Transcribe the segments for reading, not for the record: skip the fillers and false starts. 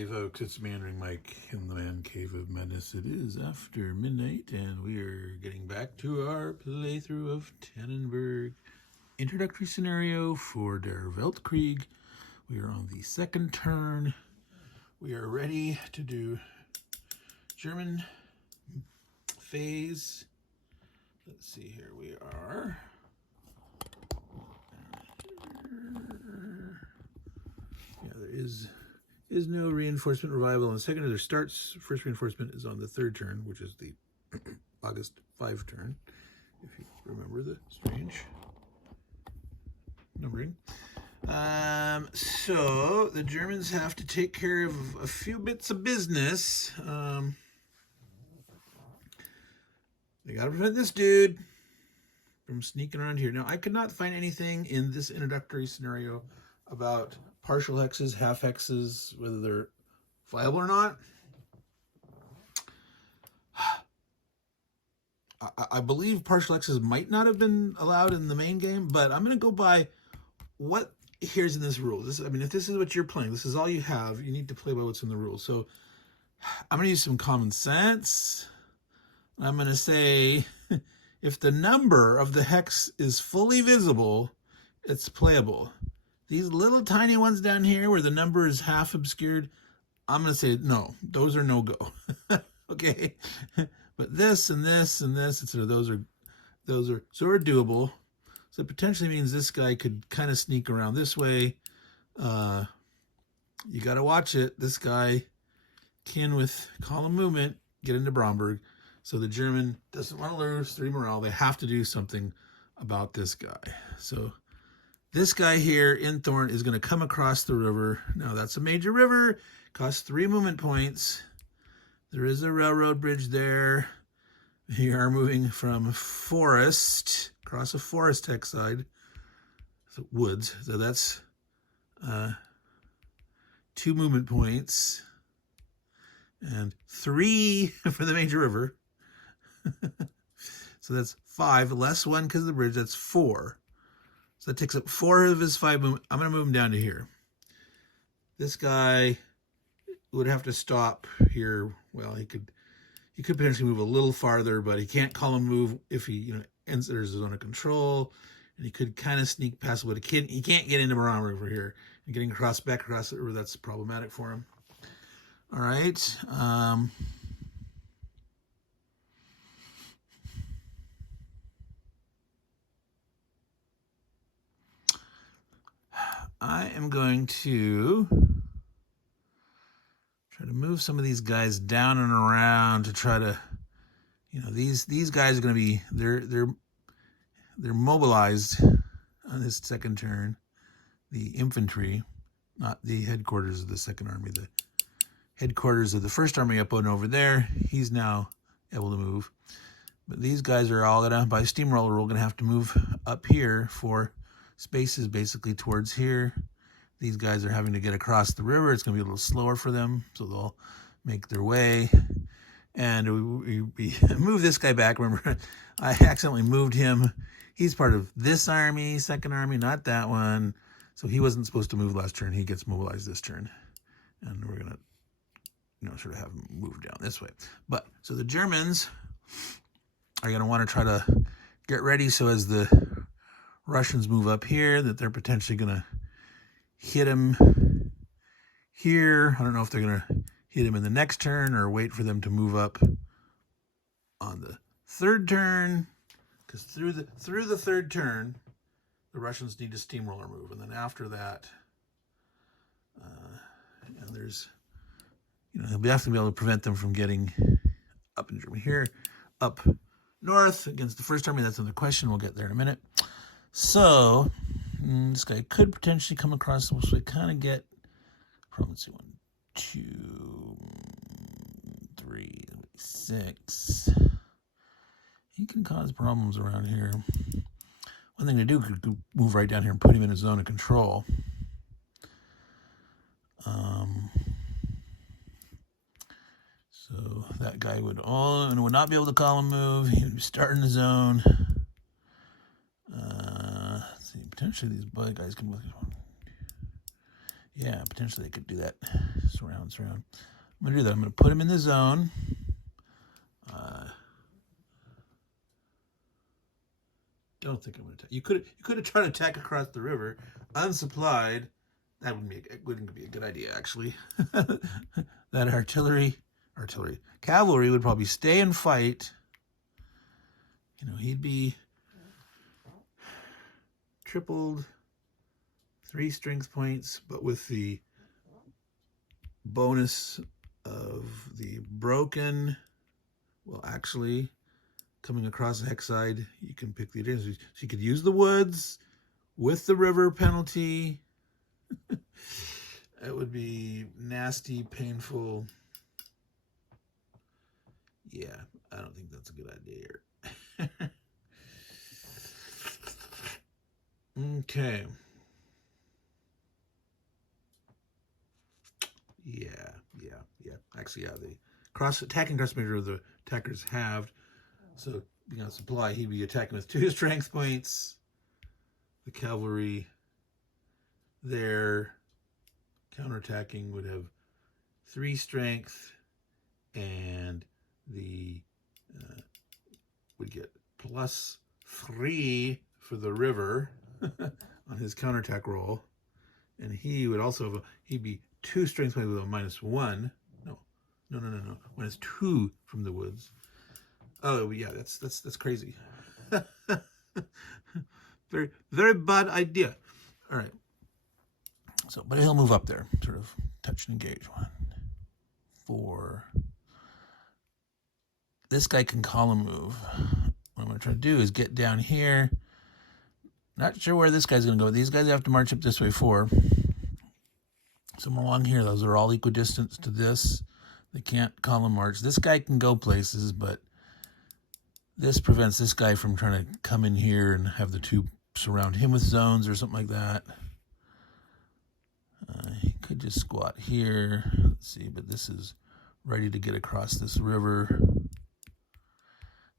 Howdy folks, it's Meandering Mike in the Man Cave of Madness. It is after midnight and we are getting back to our playthrough of Tannenberg. Introductory scenario for der Weltkrieg. We are on the second turn. We are ready to do German phase. Let's see, here we are. Yeah, there is no reinforcement revival on the second. There starts, first reinforcement is on the third turn, which is the August 5 turn, if you remember the strange numbering. So the Germans have to take care of a few bits of business. They got to prevent this dude from sneaking around here. Now, I could not find anything in this introductory scenario about partial hexes, half hexes, whether they're viable or not. I believe partial hexes might not have been allowed in the main game, but I'm going to go by what here's in this rule. I mean, if this is what you're playing, this is all you have, you need to play by what's in the rules. So I'm going to use some common sense. I'm going to say if the number of the hex is fully visible, it's playable. These little tiny ones down here where the number is half obscured, I'm going to say no, those are no-go. Okay? But this and this and this, etc., those are sort of doable. So it potentially means this guy could kind of sneak around this way. You got to watch it. This guy can, with column movement, get into Bromberg. So the German doesn't want to lose 3 morale. They have to do something about this guy. So this guy here in Thorn is going to come across the river. Now that's a major river, costs 3 movement points. There is a railroad bridge there. We are moving from forest, across a forest hex side, so woods. So that's 2 movement points and 3 for the major river. So that's 5, less 1 because of the bridge, that's 4. So that takes up 4 of his 5 movement. I'm going to move him down to here. This guy would have to stop here. Well, he could potentially move a little farther, but he can't call him move if he enters his zone of control. And he could kind of sneak past, but he can't get into Marama over here. And getting back across the river, that's problematic for him. All right. I am going to try to move some of these guys down and around to try to, these guys are going to be, they're mobilized on this second turn. The infantry, not the headquarters of the Second Army, the headquarters of the First Army up and over there. He's now able to move. But these guys are all gonna, by steamroller rule, gonna have to move up here for spaces basically towards here. These guys are having to get across the river. It's going to be a little slower for them, so they'll make their way. And we move this guy back. Remember, I accidentally moved him. He's part of this army, Second Army, not that one. So he wasn't supposed to move last turn. He gets mobilized this turn. And we're going to, sort of have him move down this way. But, so the Germans are going to want to try to get ready so as the Russians move up here, that they're potentially going to hit him here. I don't know if they're going to hit him in the next turn or wait for them to move up on the third turn, because through the third turn, the Russians need a steamroller move, and then after that, there's, he'll have to be able to prevent them from getting up in Germany here, up north against the First Army. That's another question. We'll get there in a minute. So this guy could potentially come across, so we kind of get from, let's see, 1, 2, 3, 6. He can cause problems around here. One thing to do could move right down here and put him in his zone of control. So that guy would not be able to call him move. He would start in the zone. Let's see, potentially these guys can. Yeah, potentially they could do that. Surround. I'm going to do that. I'm going to put him in the zone. Don't think I'm going to attack. You could have tried to attack across the river, unsupplied. That wouldn't be a good idea, actually. That cavalry would probably stay and fight. He'd be tripled 3 strength points, but with the bonus of the broken, well, actually, coming across the hex side, you can pick the advantage. So you could use the woods with the river penalty. It would be nasty, painful. Yeah, I don't think that's a good idea here. Okay. Yeah. Actually, yeah, the attacking cross measure of the attackers halved. So being on supply, he'd be attacking with 2 strength points. The cavalry there counterattacking would have 3 strength, and the would get +3 for the river on his counterattack roll, and he would also have he'd be 2 strength points with a -1. No. -2 from the woods. Oh yeah, that's crazy. Very, very bad idea. All right. So, but he'll move up there, sort of touch and engage. 1, 4. This guy can column move. What I'm going to try to do is get down here. Not sure where this guy's going to go. These guys have to march up this way 4. Somewhere along here, those are all equidistant to this. They can't column march. This guy can go places, but this prevents this guy from trying to come in here and have the 2 surround him with zones or something like that. He could just squat here. Let's see, but this is ready to get across this river.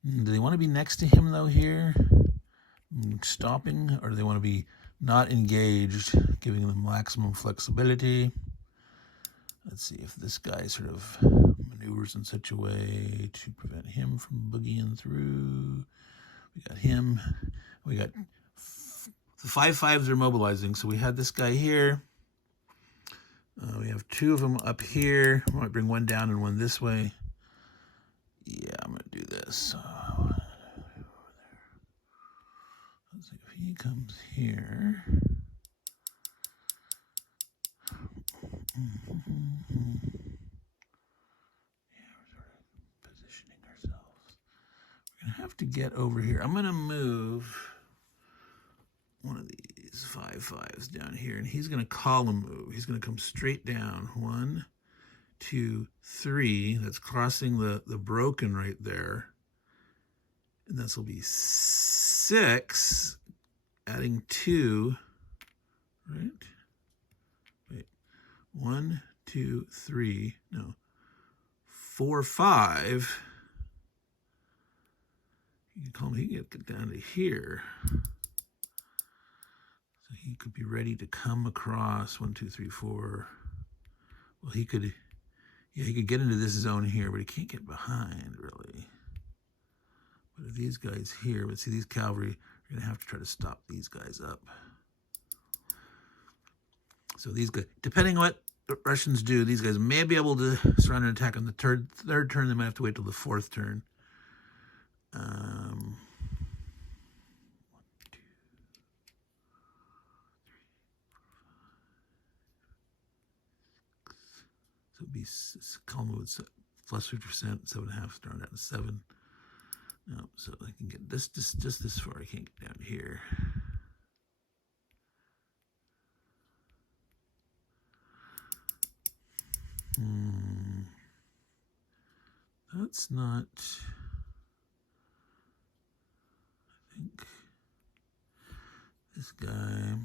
Do they want to be next to him, though, here? Stopping? Or do they want to be not engaged, giving them maximum flexibility? Let's see if this guy sort of maneuvers in such a way to prevent him from boogieing through. We got him. We got the 5/5s are mobilizing. So we had this guy here. We have 2 of them up here. I might bring 1 down and 1 this way. Yeah, I'm going to do this. Let's see if he comes here. Yeah, we're sort of positioning ourselves. We're going to have to get over here. I'm going to move one of these 5/5s down here, and he's going to column move. He's going to come straight down. 1, 2, 3. That's crossing the broken right there. And this will be 6, adding 2, right? Wait, 1, 2, 3, no, 4, 5. You can call me, he can get down to here. So he could be ready to come across 1, 2, 3, 4. Well, he could get into this zone here, but he can't get behind, really. But if these guys here, but see, these cavalry are going to have to try to stop these guys up. So these guys, depending on what the Russians do, these guys may be able to surround and attack on the third turn. They might have to wait till the 4th turn. 1, 2, 3, 4, 5, 6. So it'd be column with +50%, 7.5, down to 7. No, so I can get this just this far. I can't get down here. That's not. I think this guy.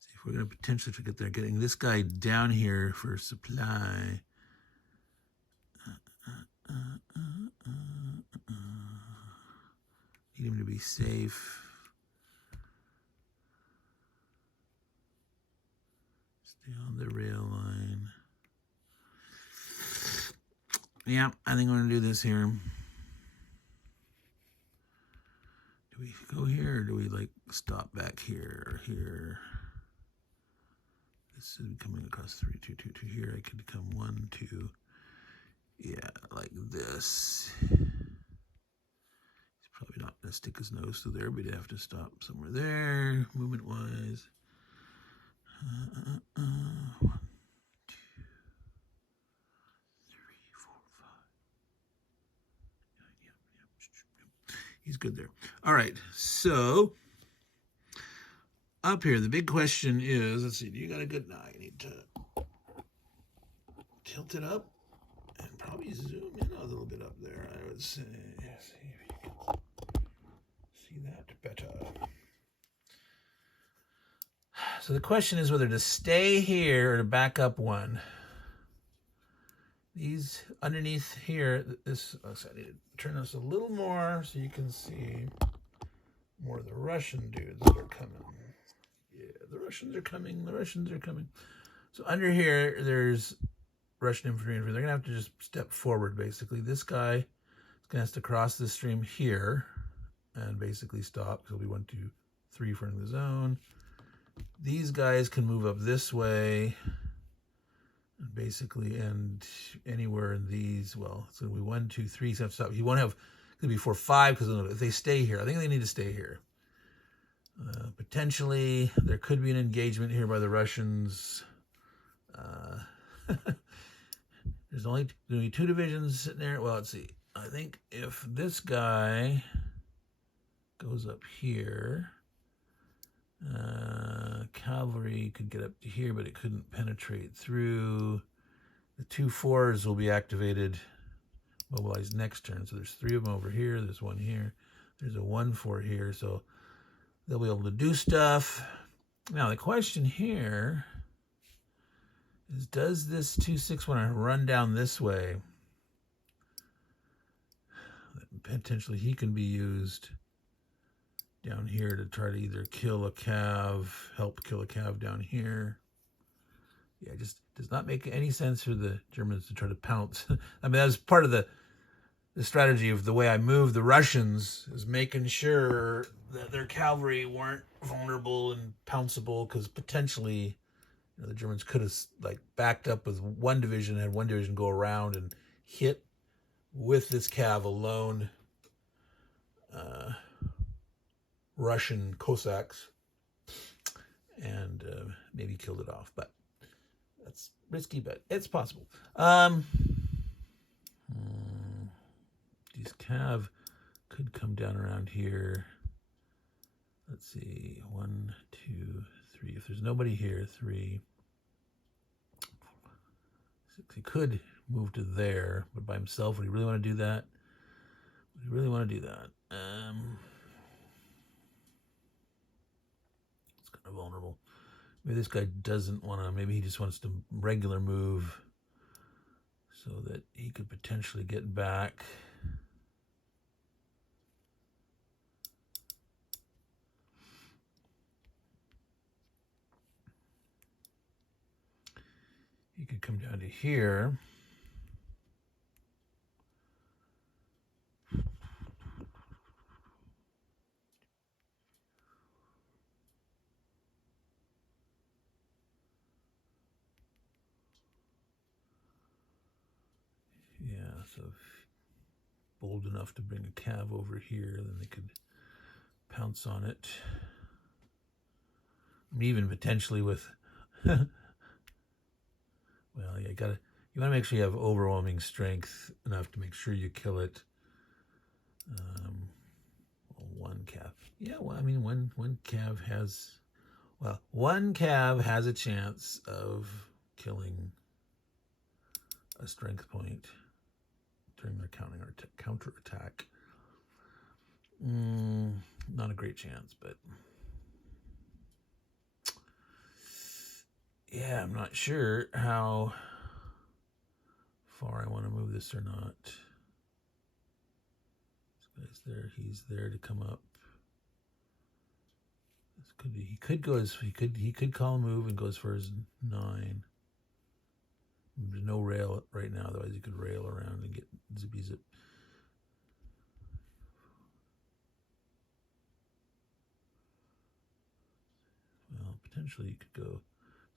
See if we're going to potentially get there. Getting this guy down here for supply. Need him to be safe. Stay on the rail line. Yeah, I think we're going to do this here. Do we go here or do we like stop back here or here? This is coming across 3, 2, 2, 2 here. I could come 1, 2. Yeah, like this. He's probably not going to stick his nose through there, but he'd have to stop somewhere there, movement-wise. 1, 2, 3, 4, 5. He's good there. All right, so up here, the big question is, let's see, do you got a good, no, I need to tilt it up and probably zoom in a little bit up there, I would say. See if you can see that better. So the question is whether to stay here or to back up 1. These underneath here, this, I need to turn this a little more so you can see more of the Russian dudes that are coming. Yeah, the Russians are coming, the Russians are coming. So under here, there's Russian infantry. They're going to have to just step forward, basically. This guy is going to have to cross the stream here and basically stop. So it'll be 1, 2, 3 for the zone. These guys can move up this way, basically, and anywhere in these, well, it's going to be 1, 2, 3, so stop. He won't have, it's going to be 4, 5, because if they stay here, I think they need to stay here. Potentially, there could be an engagement here by the Russians. There's only going to be 2 divisions sitting there. Well, let's see. I think if this guy goes up here, cavalry could get up to here, but it couldn't penetrate through. The 2 4s will be activated, mobilized next turn. So there's 3 of them over here. There's 1 here. There's a 1 4 here. So they'll be able to do stuff. Now the question here is, does this 2 6 want to run down this way? Potentially he can be used down here to try to either kill a cav, help kill a cav down here. Yeah, it just does not make any sense for the Germans to try to pounce. I mean, that was part of the strategy of the way I moved the Russians, is making sure that their cavalry weren't vulnerable and pounceable, because potentially, you know, the Germans could have like backed up with 1 division, had 1 division go around and hit with this cav alone Russian Cossacks and maybe killed it off. But that's risky, but it's possible. These cav could come down around here. Let's see, 1, 2, 3. If there's nobody here, 3, 6. He could move to there, but by himself, would he really want to do that? Would he really want to do that? It's kind of vulnerable. Maybe this guy doesn't want to, maybe he just wants to regular move so that he could potentially get back. He could come down to here. Yeah, so if bold enough to bring a cav over here, then they could pounce on it. I mean, even potentially with well, you want to make sure you have overwhelming strength enough to make sure you kill it. 1 cav. Yeah, well, I mean, one cav has, well, 1 cav has a chance of killing a strength point during their counter attack. Not a great chance, but yeah, I'm not sure how far I want to move this or not. This guy's there, he's there to come up. He could go as he could call a move and go as far as 9. There's no rail right now, otherwise you could rail around and get zippy zip. Well, potentially you could go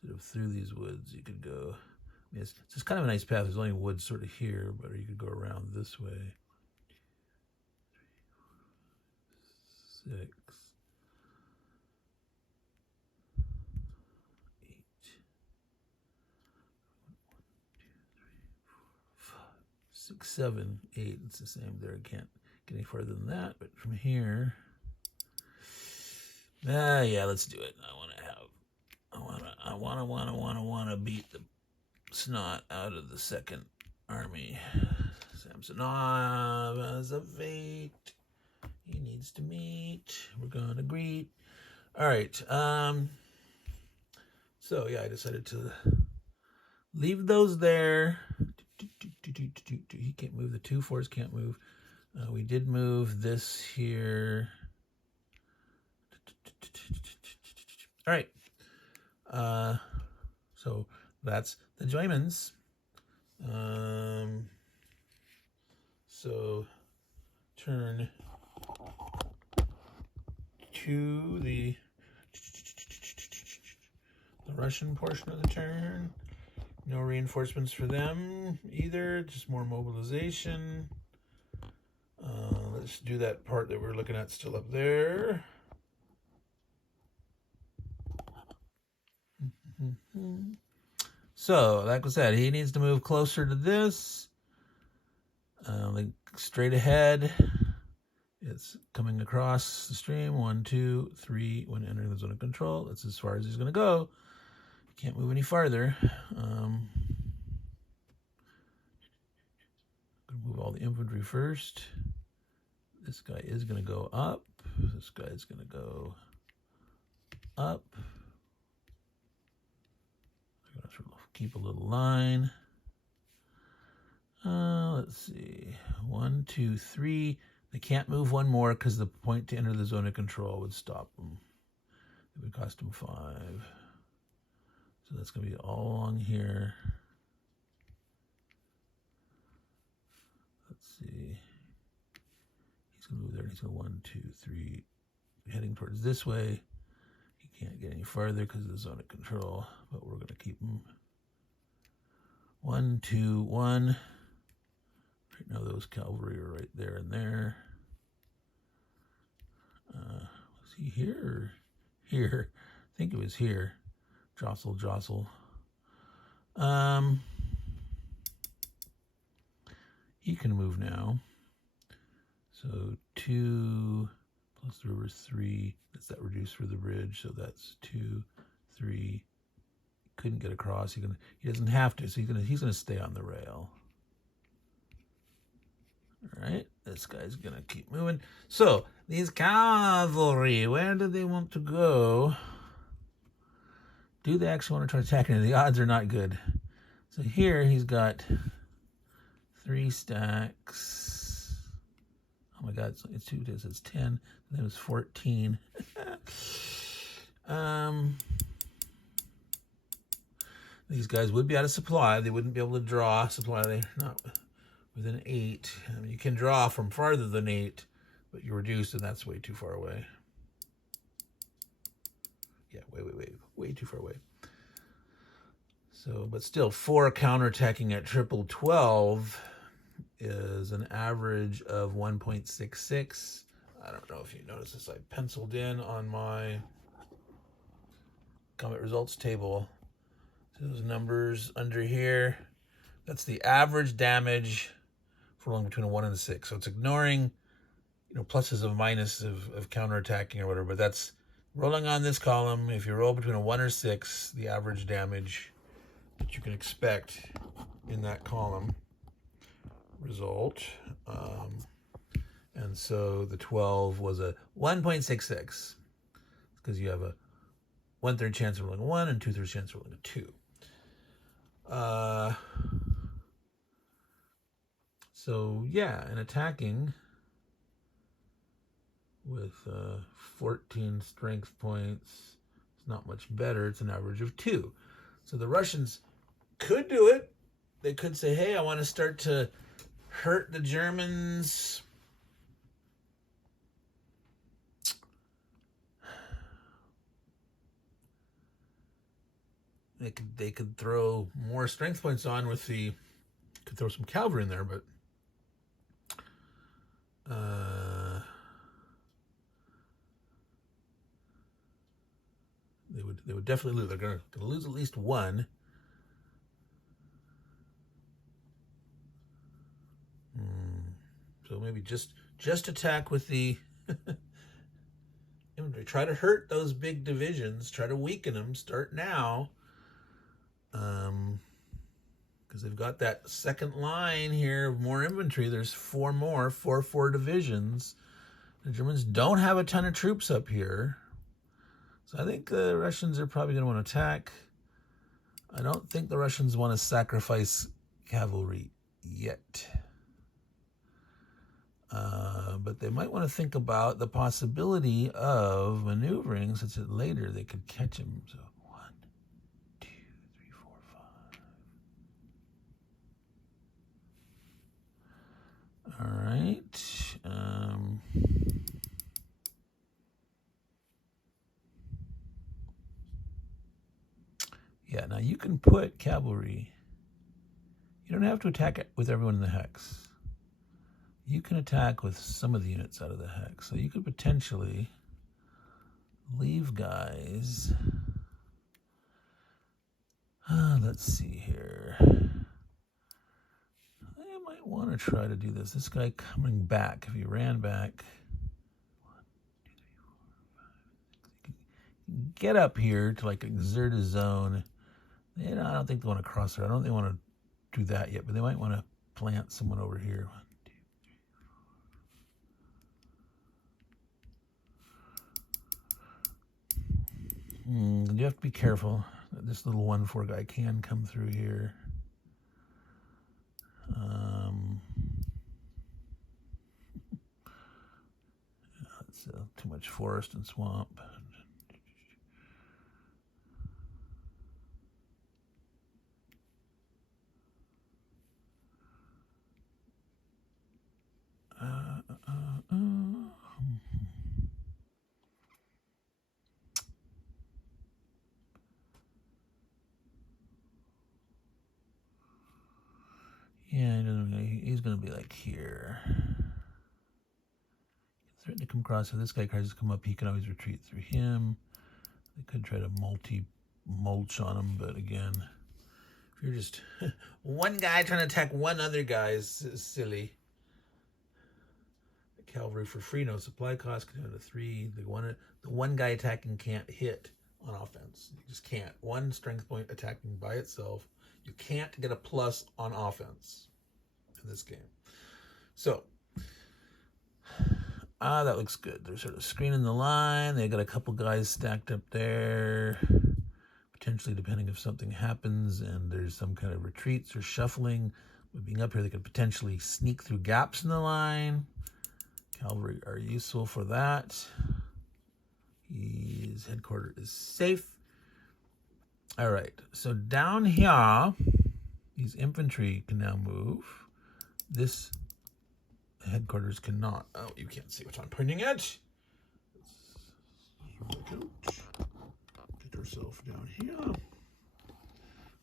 sort of through these woods. You could go. I mean, it's just kind of a nice path. There's only woods sort of here, but you could go around this way. 6, 8, 6, 7, 8. It's the same there. I can't get any farther than that. But from here, yeah, let's do it. I want to beat the snot out of the second army. Samsonov has a fate. He needs to meet. We're gonna greet. All right. So yeah, I decided to leave those there. He can't move. The 2-4s can't move. We did move this here. All right. So that's the Germans. So turn to the Russian portion of the turn. No reinforcements for them either, just more mobilization. Let's do that part that we're looking at still up there. So, like I said, he needs to move closer to this. Like straight ahead. It's coming across the stream. 1, 2, 3. When entering the zone of control, that's as far as he's going to go. Can't move any farther. Gonna move all the infantry first. This guy is going to go up. This guy is going to go up. I'm going to sort of keep a little line. Let's see. 1, 2, 3. They can't move one more because the point to enter the zone of control would stop them. It would cost them 5. So that's going to be all along here. Let's see. He's going to move there. He's going to 1, 2, 3. Heading towards this way. He can't get any farther because of the zone of control. But we're going to keep him. 1, 2, 1. Right now those cavalry are right there and there. Was he here or here? I think it was here. Jostle. He can move now. So 2 plus the river is 3. That's that reduced for the bridge. So that's 2, 3. Couldn't get across. He doesn't have to. So he's gonna stay on the rail. All right. This guy's gonna keep moving. So these cavalry, where do they want to go? Do they actually want to try attacking? The odds are not good. So here he's got 3 stacks. Oh my God, it's 2 days. It's 10. Then it was 14. These guys would be out of supply. They wouldn't be able to draw supply. They're not within 8. I mean, you can draw from farther than 8, but you're reduced, and that's way too far away. Yeah, way too far away. So, but still, 4 counterattacking at triple 12 is an average of 1.66. I don't know if you notice this. I penciled in on my combat results table. So those numbers under here, that's the average damage for rolling between a 1 and a 6. So it's ignoring, pluses and minuses of counterattacking or whatever, but that's rolling on this column. If you roll between a 1 or 6, the average damage that you can expect in that column result. And so the 12 was a 1.66 because you have a 1/3 chance of rolling a 1 and 2/3 chance of rolling a 2. So yeah, and attacking, with 14 strength points. It's not much better. It's an average of 2. So the Russians could do it. They could say, hey, I want to start to hurt the Germans. They could throw more strength points on with could throw some cavalry in there, but they would definitely lose. They're going to lose at least one. So maybe just attack with the infantry. Try to hurt those big divisions. Try to weaken them. Start now. Because they've got that second line here of more infantry. There's 4 divisions. The Germans don't have a ton of troops up here. So I think the Russians are probably going to want to attack. I don't think the Russians want to sacrifice cavalry yet. But they might want to think about the possibility of maneuvering such that later they could catch him. So 1, 2, 3, 4, 5. All right. Yeah, now you can put cavalry. You don't have to attack it with everyone in the hex. You can attack with some of the units out of the hex. So you could potentially leave guys. Let's see here. I might want to try to do this. This guy coming back, if he ran back. 1, 2, 3, 4, 5, 6. Get up here to like exert a zone. I don't think they want to cross there. I don't think they want to do that yet, but they might want to plant someone over here. 1, 2, 3, 4. You have to be careful. This little 1-4 guy can come through here. It's too much forest and swamp. Yeah, he's going to be like here. Threaten to come across. If this guy tries to come up, he can always retreat through him. They could try to mulch on him, but again, if you're just one guy trying to attack one other guy is silly. The cavalry for free, no supply cost, can down to 3. The one guy attacking can't hit on offense. You just can't. 1 strength point attacking by itself. You can't get a plus on offense in this game. So, that looks good. They're sort of screening the line. They got a couple guys stacked up there. Potentially, depending if something happens and there's some kind of retreats or shuffling, with being up here, they could potentially sneak through gaps in the line. Cavalry are useful for that. His headquarters is safe. All right, so down here, these infantry can now move. This headquarters cannot. Oh, you can't see what I'm pointing at. Get ourselves down here.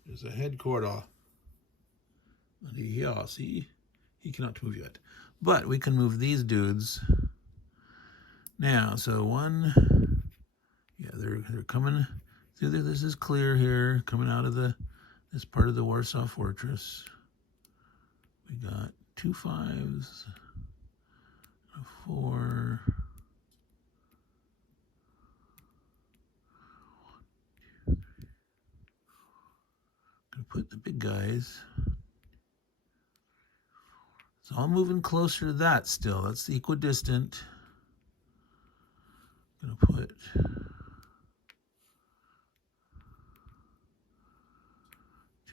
There's a headquarter. Here, see? He cannot move yet. But we can move these dudes now. So 1, yeah, they're coming. This is clear here, coming out of this part of the Warsaw Fortress. We got 2 5s, a 4. 1, 2, 3. Gonna put the big guys. It's all moving closer to that still. That's equidistant. Gonna put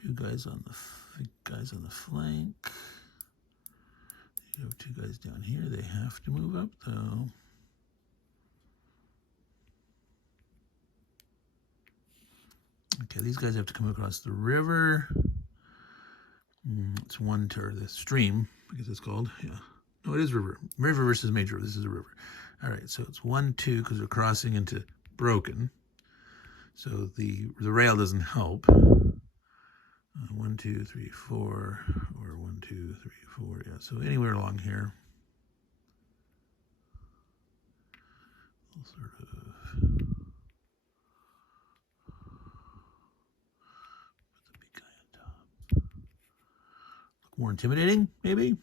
two guys on the flank. You have 2 guys down here. They have to move up though. Okay, these guys have to come across the river. It's one to the stream, I guess it's called. Yeah. No, it is river. River versus major. This is a river. All right, so it's 1, 2 because we're crossing into broken. So the rail doesn't help. 1, 2, 3, 4, or 1, 2, 3, 4. Yeah, so anywhere along here. Sort of. Put the big guy on top. Look more intimidating, maybe?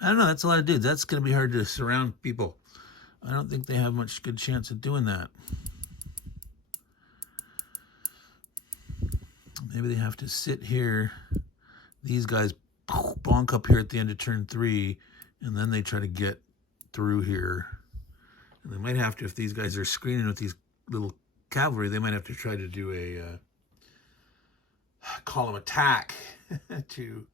I don't know. That's a lot of dudes. That's going to be hard to surround people. I don't think they have much good chance of doing that. Maybe they have to sit here. These guys bonk up here at the end of turn 3, and then they try to get through here. And they might have to, if these guys are screening with these little cavalry, they might have to try to do a column attack to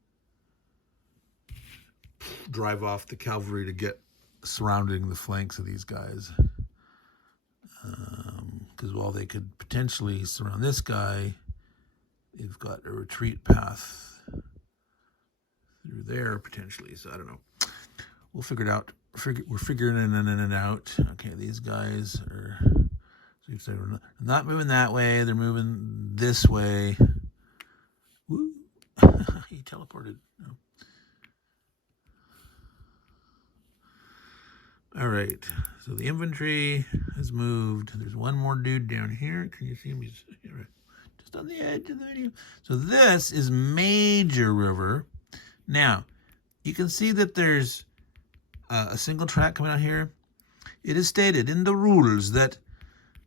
drive off the cavalry to get surrounding the flanks of these guys. Because while they could potentially surround this guy, they've got a retreat path through there potentially. So I don't know. We'll figure it out. We're figuring it out. Okay, these guys are. So you've said we're not moving that way. They're moving this way. Woo! He teleported. No. All right. So the infantry has moved. There's one more dude down here. Can you see him? He's just on the edge of the video. So this is Major River. Now, you can see that there's a single track coming out here. It is stated in the rules that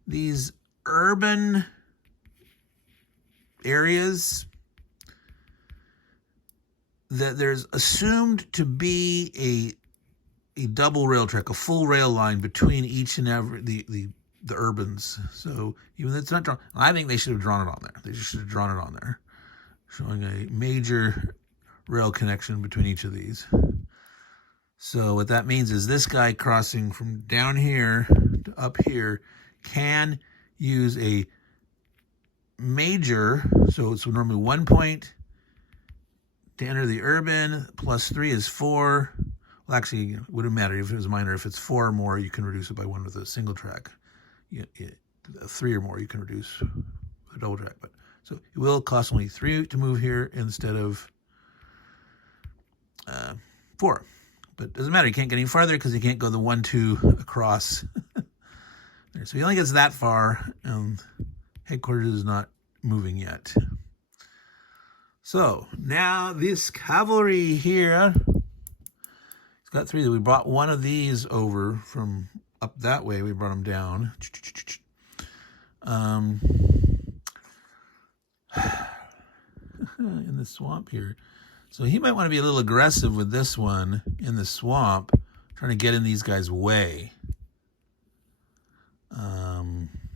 these urban areas, that there's assumed to be a double rail track, a full rail line between each and every the urbans. So even though it's not drawn, I think they should have drawn it on there. They just should have drawn it on there, showing a major rail connection between each of these. So what that means is this guy crossing from down here to up here can use a major, so it's normally 1 point to enter the urban, plus 3 is 4. Well, actually, it wouldn't matter if it was minor. If it's 4 or more, you can reduce it by 1 with a single track. 3 or more, you can reduce with a double track. But so it will cost only 3 to move here instead of 4. But it doesn't matter. You can't get any farther because you can't go the 1, 2 across. There. So he only gets that far, and headquarters is not moving yet. So now this cavalry here, it's got 3. We brought one of these over from up that way. We brought them down. In the swamp here. So he might want to be a little aggressive with this one in the swamp, trying to get in these guys' way.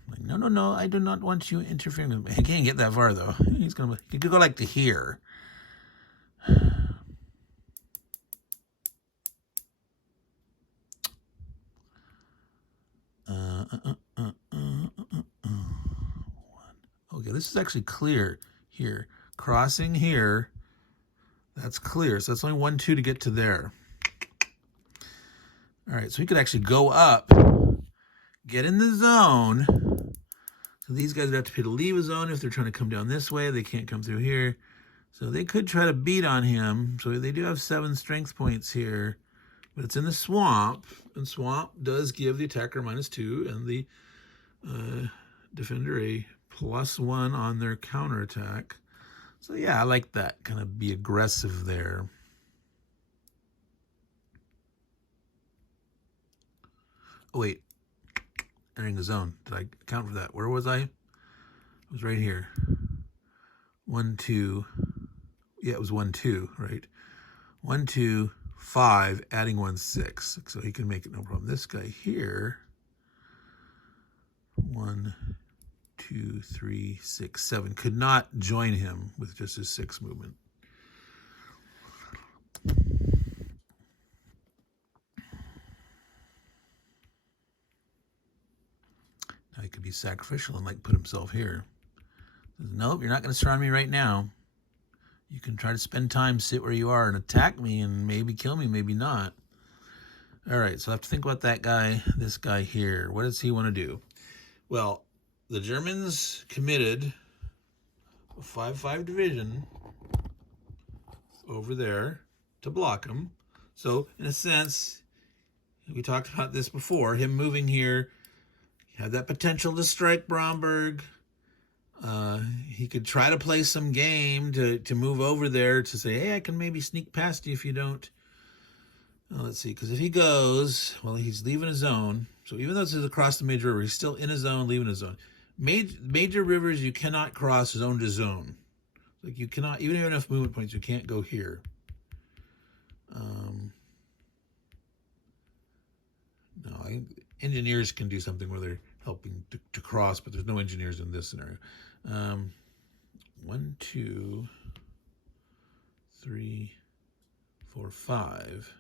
Like, no, I do not want you interfering with me. He can't get that far, though. He could go like to here. Okay, this is actually clear here. Crossing here. That's clear. So that's only 1, 2 to get to there. All right, so we could actually go up, get in the zone. So these guys would have to leave a zone if they're trying to come down this way. They can't come through here. So they could try to beat on him. So they do have 7 strength points here. But it's in the swamp. And swamp does give the attacker -2 and the defender a +1 on their counterattack. So yeah, I like that. Kind of be aggressive there. Oh wait, entering the zone. Did I account for that? Where was I? It was right here. 1, 2. Yeah, it was 1, 2, right? 1, 2, 5, adding 1, 6. So he can make it no problem. This guy here. 1, 2, 3, 6, 7 could not join him with just his 6 movement. Now he could be sacrificial and like put himself here. Says, nope, you're not going to surround me right now. You can try to spend time, sit where you are, and attack me and maybe kill me, maybe not. All right, so I have to think about that guy, this guy here. What does he want to do? Well, the Germans committed a 5-5 division over there to block him. So, in a sense, we talked about this before, him moving here had that potential to strike Bromberg. He could try to play some game to move over there to say, hey, I can maybe sneak past you if you don't. Let's see, because if he goes, well, he's leaving his zone. So even though this is across the major river, he's still in his zone, leaving his zone. Major rivers, you cannot cross zone to zone. Like you cannot, even if you have enough movement points, you can't go here. No, engineers can do something where they're helping to cross, but there's no engineers in this scenario. 1, 2, 3, 4, 5.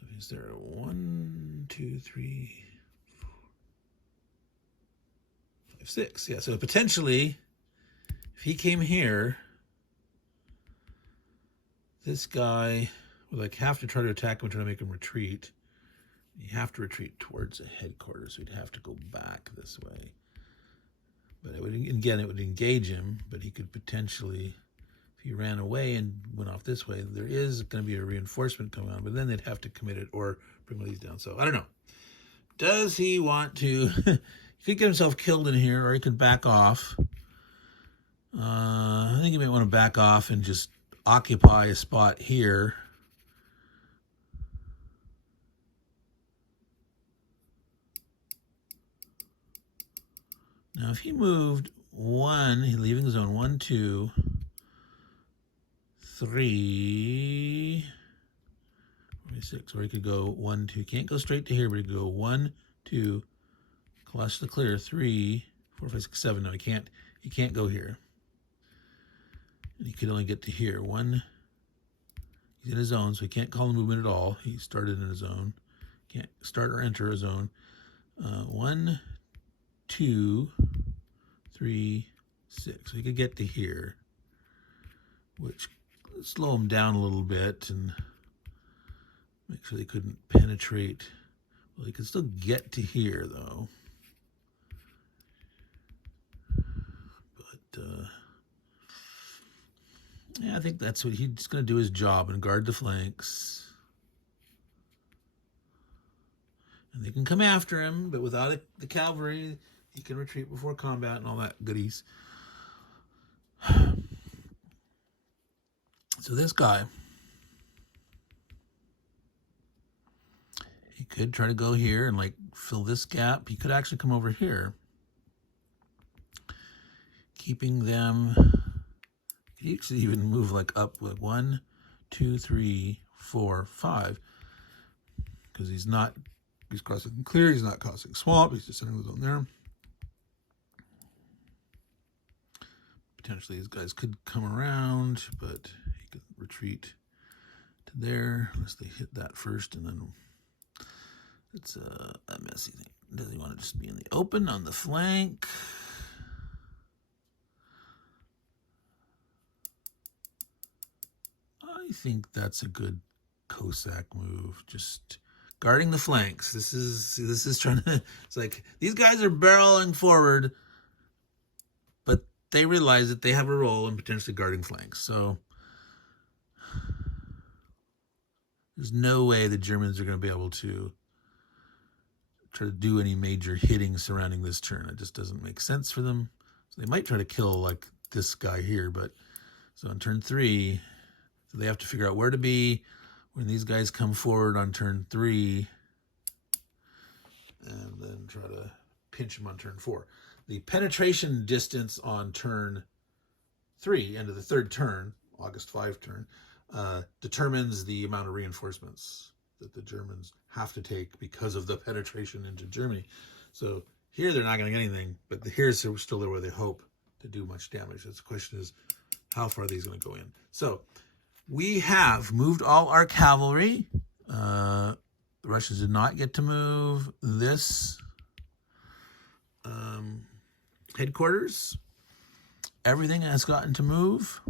So is there a 1, 2, 3, 4, 5, 6? Yeah, so potentially, if he came here, this guy would like have to try to attack him and try to make him retreat. You have to retreat towards the headquarters, so he'd have to go back this way. But it would, again, it would engage him, but he could potentially, if he ran away and went off this way, there is going to be a reinforcement coming on, but then they'd have to commit it or bring one of these down. So I don't know. Does he want to, he could get himself killed in here, or he could back off. I think he might want to back off and just occupy a spot here. Now, if he moved 1, he's leaving zone 1, 2, 3, 6, or he could go 1, 2. Can't go straight to here, but he could go 1, 2, clutch the clear, 3, 4, 5, 6, 7. No, he can't go here. And he could only get to here. 1, he's in his zone, so he can't call the movement at all. He started in his zone. Can't start or enter a zone. 1, 2, 3, 6. So he could get to here, which would slow him down a little bit and make sure they couldn't penetrate. Well, he could still get to here, though. But, yeah, I think that's what he's going to do, his job and guard the flanks. And they can come after him, but without the cavalry, he can retreat before combat and all that goodies. So this guy, he could try to go here and like fill this gap. He could actually come over here, keeping them. He could even move like up like 1, 2, 3, 4, 5, because he's crossing clear. He's not causing swamp. He's just sitting the zone there. Potentially these guys could come around, but he could retreat to there unless they hit that first, and then it's a messy thing. Does he want to just be in the open on the flank? I think that's a good Cossack move. Just guarding the flanks. This is trying to. It's like these guys are barreling forward, but they realize that they have a role in potentially guarding flanks. So there's no way the Germans are going to be able to try to do any major hitting surrounding this turn. It just doesn't make sense for them. So they might try to kill like this guy here, but so on turn 3, so they have to figure out where to be when these guys come forward on turn 3, and then try to pinch them on turn 4. The penetration distance on turn 3, end of the third turn, August 5 turn, determines the amount of reinforcements that the Germans have to take because of the penetration into Germany. So here they're not going to get anything, but here's still where they hope to do much damage. The question is, how far are these going to go in? So we have moved all our cavalry. The Russians did not get to move this headquarters. everything has gotten to move.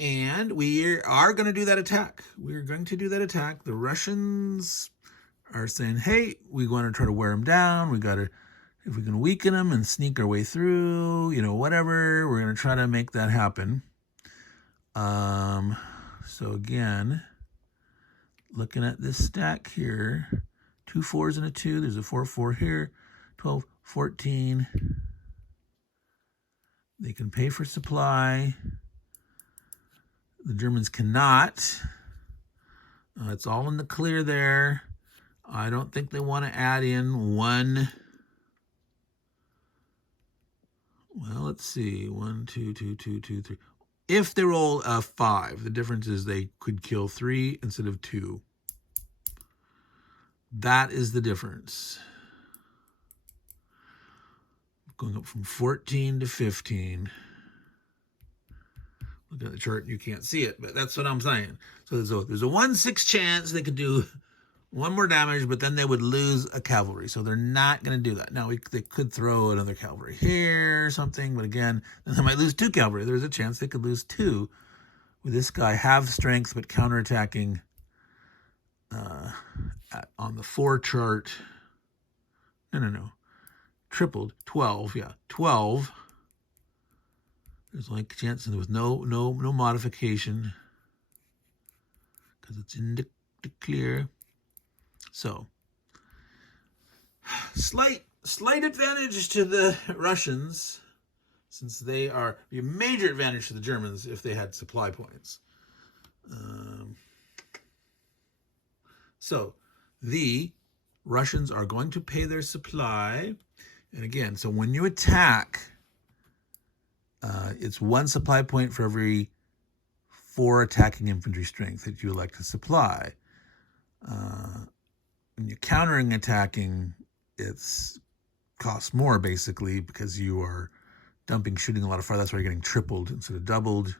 And we are going to do that attack. We're going to do that attack. The Russians are saying, hey, we want to try to wear them down. We got to, if we can weaken them and sneak our way through, you know, whatever, we're going to try to make that happen. So again, looking at this stack here, 2 4s and a 2. There's a 4-4 here, 12, 14. They can pay for supply. The Germans cannot. It's all in the clear there. I don't think they want to add in one. Well, let's see. 1, 2, 2, 2, 2, 3. If they roll a 5, the difference is they could kill 3 instead of 2. That is the difference. Going up from 14 to 15. Look at the chart, you can't see it, but that's what I'm saying. So there's a 1/6 chance they could do 1 more damage, but then they would lose a cavalry. So they're not going to do that. Now, they could throw another cavalry here or something, but again, then they might lose 2 cavalry. There's a chance they could lose 2 with this guy have strength, but counterattacking on the 4 chart. No. Tripled, 12, yeah, 12. There's only a chance with no modification because it's in the clear. So, slight advantage to the Russians, since they are a major advantage to the Germans if they had supply points. So, the Russians are going to pay their supply. And again, so when you attack, it's 1 supply point for every 4 attacking infantry strength that you elect to supply. When you're countering attacking, it's costs more basically because you are shooting a lot of fire. That's why you're getting tripled instead of doubled.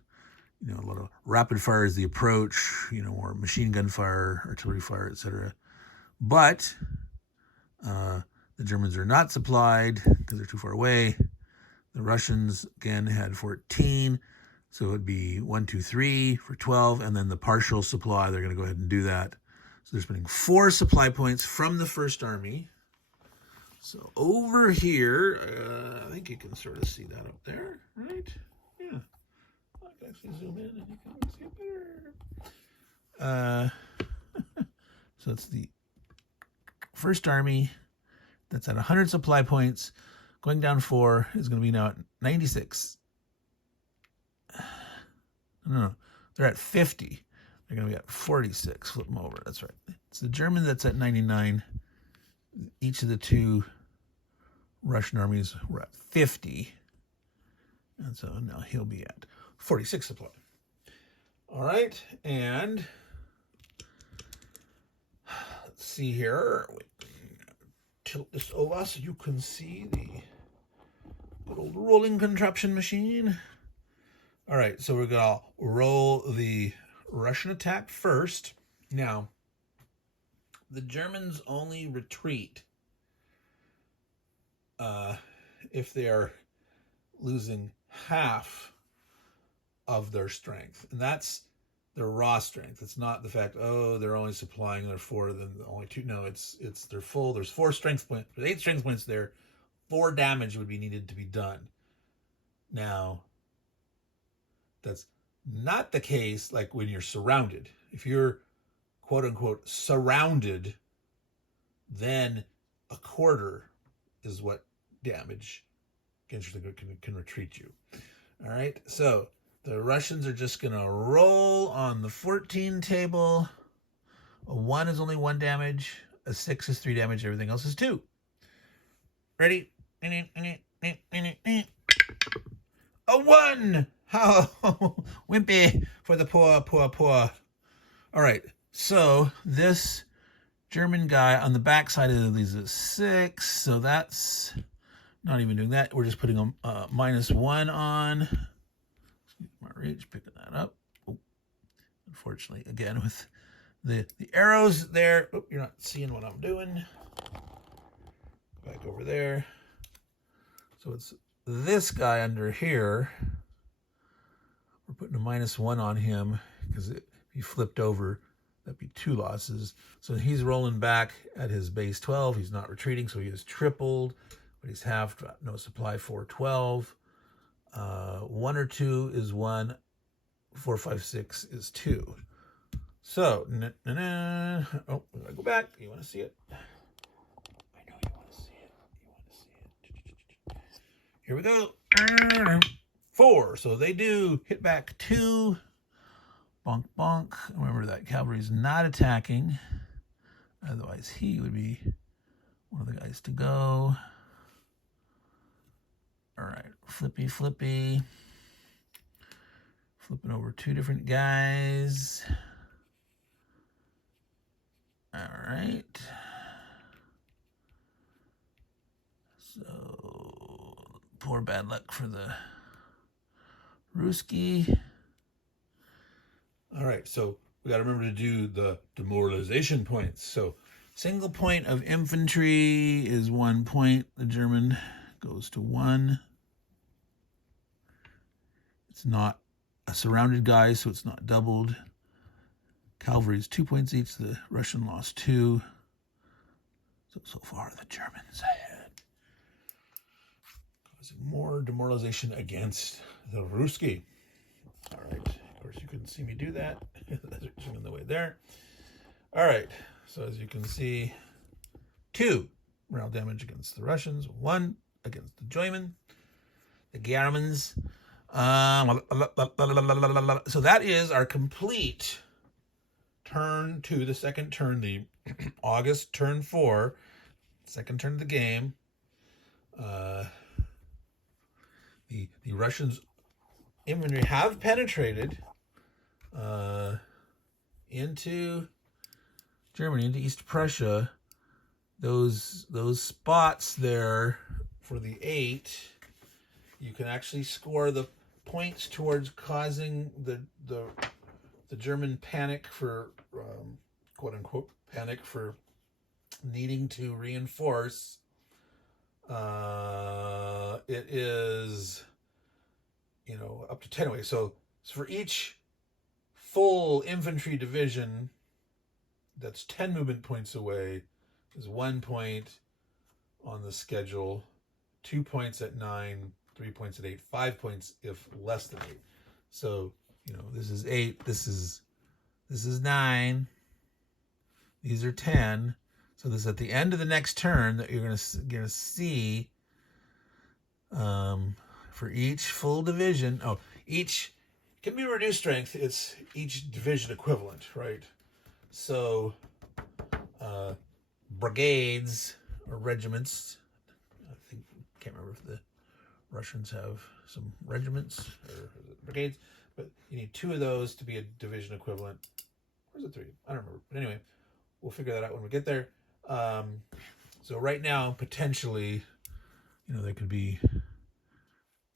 You know, a lot of rapid fire is the approach, you know, or machine gun fire, artillery fire, etc. But the Germans are not supplied because they're too far away. The Russians, again, had 14, so it would be 1, 2, 3 for 12, and then the partial supply, they're going to go ahead and do that. So they're spending 4 supply points from the First Army. So over here, I think you can sort of see that up there, right? Yeah. I can actually zoom in and you can see it better. So it's the First Army that's at 100 supply points. Going down 4 is going to be now at 96. No, they're at 50. They're going to be at 46. Flip them over. That's right. It's the German that's at 99. Each of the 2 Russian armies were at 50. And so now he'll be at 46 supply. All right. And let's see here. Tilt this over so you can see the good old rolling contraption machine. All right, so we're going to roll the Russian attack first. Now, the Germans only retreat if they are losing half of their strength. And that's their raw strength. It's not the fact, oh, they're only supplying their 4, then only 2. No, it's their full. There's 4 strength points. There's 8 strength points there. 4 damage would be needed to be done. Now, that's not the case like when you're surrounded. If you're, quote unquote, surrounded, then a quarter is what damage can retreat you. All right, so the Russians are just going to roll on the 14 table. A 1 is only 1 damage. A 6 is 3 damage. Everything else is 2. Ready? A 1! How wimpy for the poor. All right, so this German guy on the back side of these is 6, so that's not even doing that. We're just putting a -1 on. My reach, picking that up. Oh, unfortunately, again, with the arrows there. Oh, you're not seeing what I'm doing. Back over there. So it's this guy under here. We're putting a -1 on him because if he flipped over, that'd be 2 losses. So he's rolling back at his base 12. He's not retreating, so he is tripled, but he's halved. No supply, 412. 1 or 2 is 1. 4, 5, 6 is 2. So, oh, we gotta go back. You want to see it? I know you want to see it. You want to see it. Here we go. 4. So they do hit back 2. Bonk, bonk. Remember that cavalry's not attacking. Otherwise, he would be one of the guys to go. All right, flippy, flippy. Flipping over 2 different guys. All right. So, poor bad luck for the Ruski. All right, so we got to remember to do the demoralization points. So, single point of infantry is 1 point. The German goes to 1. It's not a surrounded guy, so it's not doubled. Cavalry is 2 points each. The Russian lost 2. So far, the Germans ahead, causing more demoralization against the Ruski. All right. Of course, you couldn't see me do that. That's in the way there. All right. So as you can see, 2 morale damage against the Russians, 1 against the Germans. So that is our complete turn 2, the second turn, the August turn 4, second turn of the game. The Russians infantry have penetrated into Germany, into East Prussia. Those spots there for the 8, you can actually score the points towards causing the German panic for quote unquote panic for needing to reinforce. It is, up to 10 away. So for each full infantry division that's 10 movement points away is 1 point on the schedule, 2 points at 9, 3 points at 8, 5 points if less than 8. So, this is 8, this is 9, these are 10. So this is at the end of the next turn that you're gonna see for each full division. Oh, each can be reduced strength. It's each division equivalent, right? So brigades or regiments. Can't remember if the Russians have some regiments or brigades, but you need 2 of those to be a division equivalent. Where's the 3? I don't remember. But anyway, we'll figure that out when we get there. So right now, potentially, there could be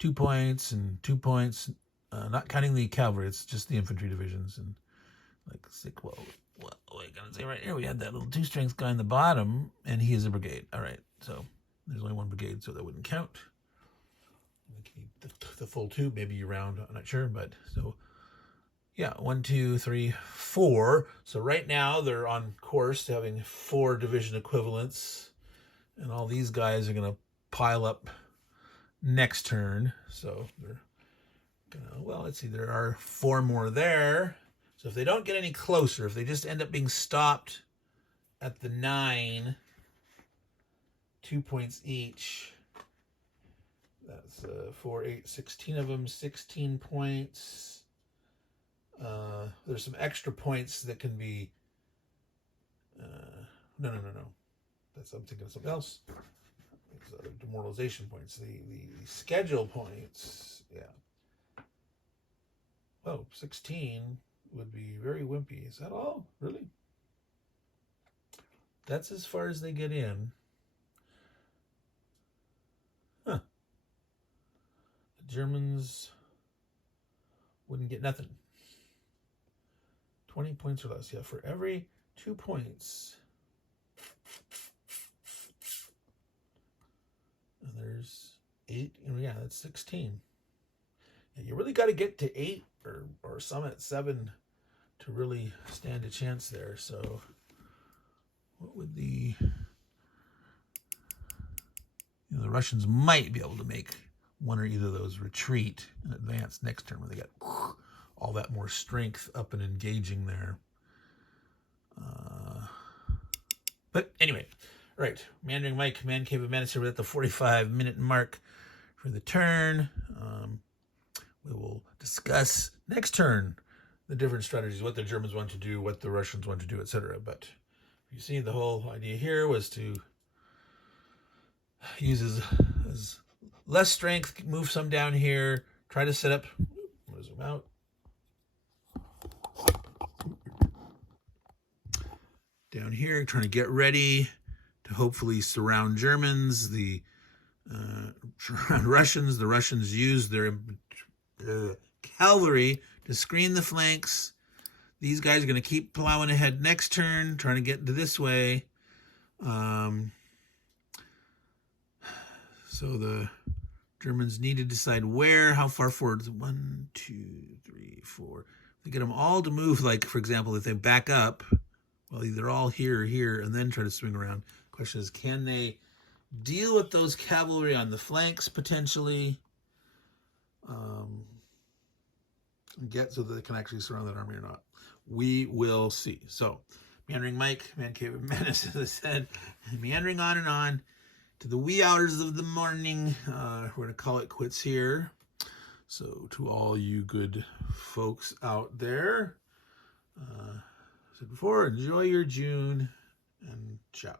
2 points and 2 points, not counting the cavalry. It's just the infantry divisions. And what I gotta say right here, we had that little 2-strength guy in the bottom, and he is a brigade. All right, so there's only 1 brigade, so that wouldn't count. The full 2, maybe you round, I'm not sure, but so yeah, 1, 2, 3, 4. So right now they're on course to having 4 division equivalents, and all these guys are going to pile up next turn. So they're gonna, let's see, there are 4 more there. So if they don't get any closer, if they just end up being stopped at the 9, 2 points each. That's 4, 8, 16 of them, 16 points. There's some extra points that can be. No. I'm thinking of something else. It's demoralization points. The schedule points. Yeah. Oh, 16 would be very wimpy. Is that all? Really? That's as far as they get in. Huh. The Germans wouldn't get nothing. 20 points or less. Yeah, for every 2 points. And there's 8, yeah, that's 16. And you really got to get to 8 or some at 7 to really stand a chance there. So what would the Russians might be able to make one or either of those retreat and advance next turn when they got all that more strength up and engaging there. But anyway, all right, Meandering Mike, Man Cave of Menace, we're at the 45-minute mark for the turn. We will discuss next turn the different strategies, what the Germans want to do, what the Russians want to do, etc. But you see, the whole idea here was to use as less strength, move some down here, try to set up. I'm going to zoom out. Down here, trying to get ready to hopefully surround Germans, surround Russians. The Russians use their cavalry to screen the flanks. These guys are going to keep plowing ahead next turn, trying to get into this way. So the Germans need to decide where, how far forward. 1, 2, 3, 4. They get them all to move, like, for example, if they back up, well, they're all here or here, and then try to swing around. The question is, can they deal with those cavalry on the flanks, potentially? Get so that they can actually surround that army or not. We will see. So, Meandering Mike, Man Cave of Menace, as I said, meandering on and on to the wee hours of the morning. We're going to call it quits here. So, to all you good folks out there, as I said before, enjoy your June, and ciao.